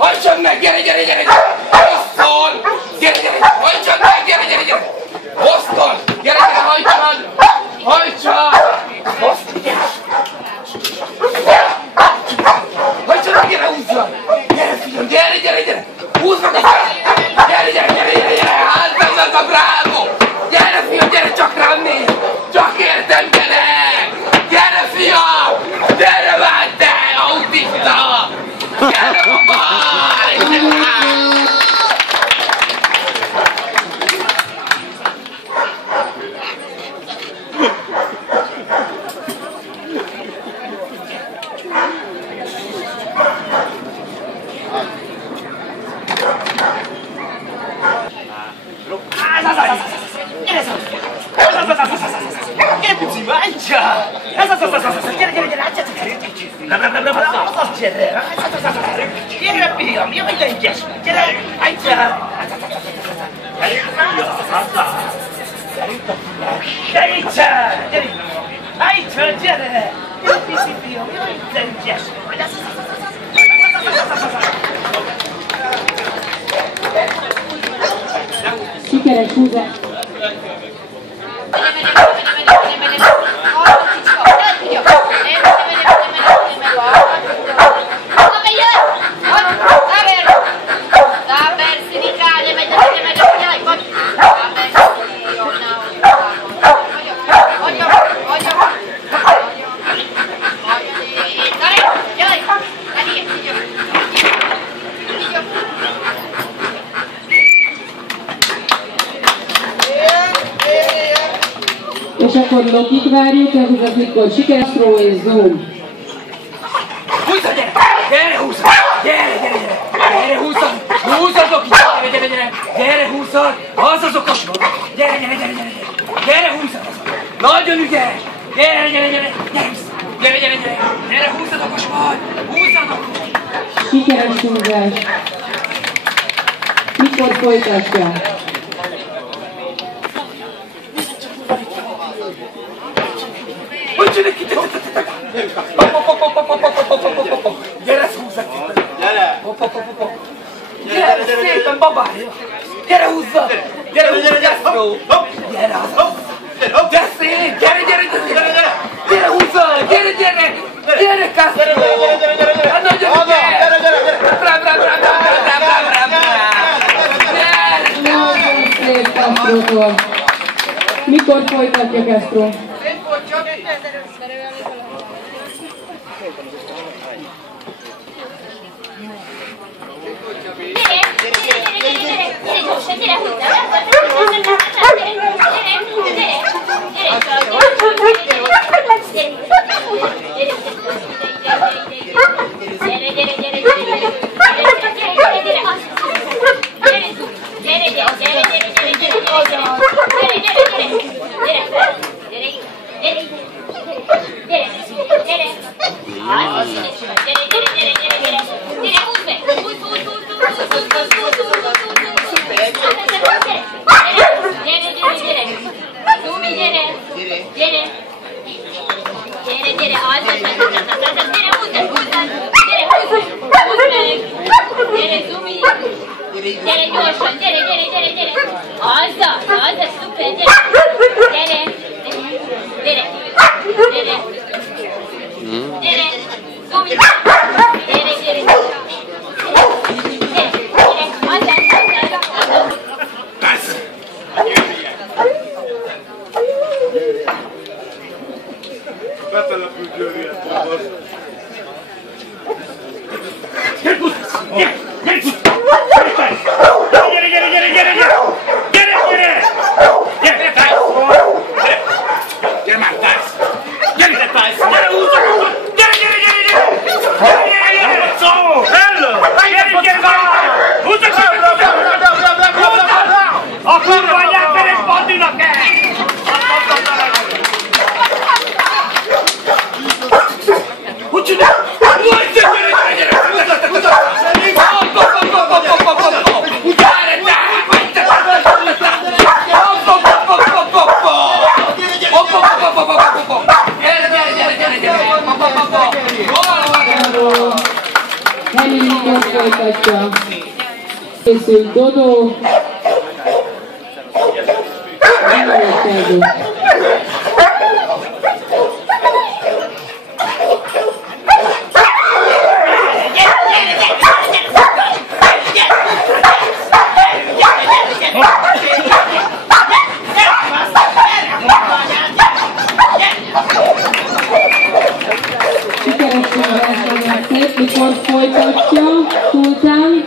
Hajtsad meg, gyere, gyere, gyere! Hosszol! Gyere, gyere! Hajtsad meg, gyere, gyere, gyere! Hosszol! Gyere, gyere, hajtsad! Hajtsad! Hosszol, gyere! Hajtsad meg, gyere, húzzad! Gyere, figyelj, gyere, gyere, gyere! Húzd meg a fel! Gyere, gyere, gyere, gyere, gyere! Hát, ez a bravo! Gyere, fiam, gyere, csak rám nézd! Csak értem, gyere! Gyere, fiam! Gyere már, te autista! Gyere, babáj! Gyere, fiam, jaj, de ügyes! Gyere, hajtsál! Hajtsál! Gyere! Hajtsál, gyere! Gyere, pici fiam, jaj, de ügyes! Sikeres húzás! És akkor Lokit várjuk, ez mikor sikeres throw és zoom. Húzzad, gyere! Gyere, húzzad! Gyere, gyere, gyere! Gyere, húzzad! Húzzad, Loki! Gyere, gyere, gyere! Gyere, húzzad! Az az okos! Gyere, gyere, gyere, gyere! Gyere, húzzad! Nagyon ügyes! Gyere, gyere, gyere! Gyere, gyere, gyere, gyere! Gyere, húzzad, okos vagy! Húzzad, okos! Sikeres húzás. Mikor folytatja? Hogy jönnek ki? Gyere, húzzad! Gyere! Gyere, szépen, babája! Gyere, húzzad! Gyere, húzzad, Castro! Gyere, de szép! Gyere, gyere, gyere! Gyere, húzzad! Gyere, gyere! Gyere, Castro! Hát nagyon ügyes! Brá, brá, brá, brá, brá, brá, brá, brá! Gyere! Nagyon szép Castrótól. Mikor folytatja Castro? Gyere gyorsan, gyere, gyere, gyere, gyere! Azzal, szuper, gyere! Gyere! Gyere! Gyere! Gyere! Zumi! Gyere, gyere! Gyere, azzal! Persze! Betelepült Győriet Tóbor. Gyere, gyere! Hogy csinál? Gyere! Mikor folytatja. Készül Dodó. Mindegyik. Sikeres versenyen szép, mikor folytatja, Sultán.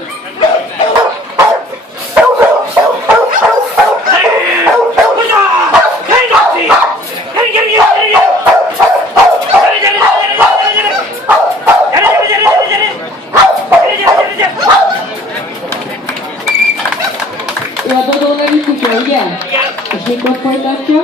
Ő a Dodó nevű kutya, ugye? És mikor folytatja?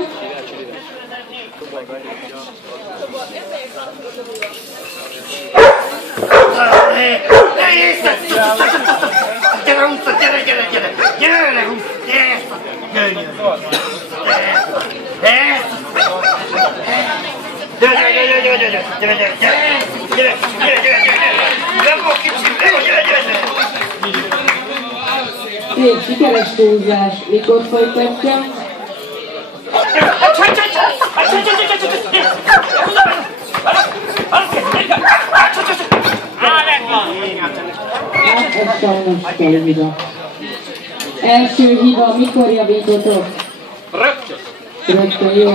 Szép, sikeres túlzás. Mikor folytatja? Hát, ez sajnos felhida. Első hiba, mikor javítotok? Rögtön. Rögtön, jó.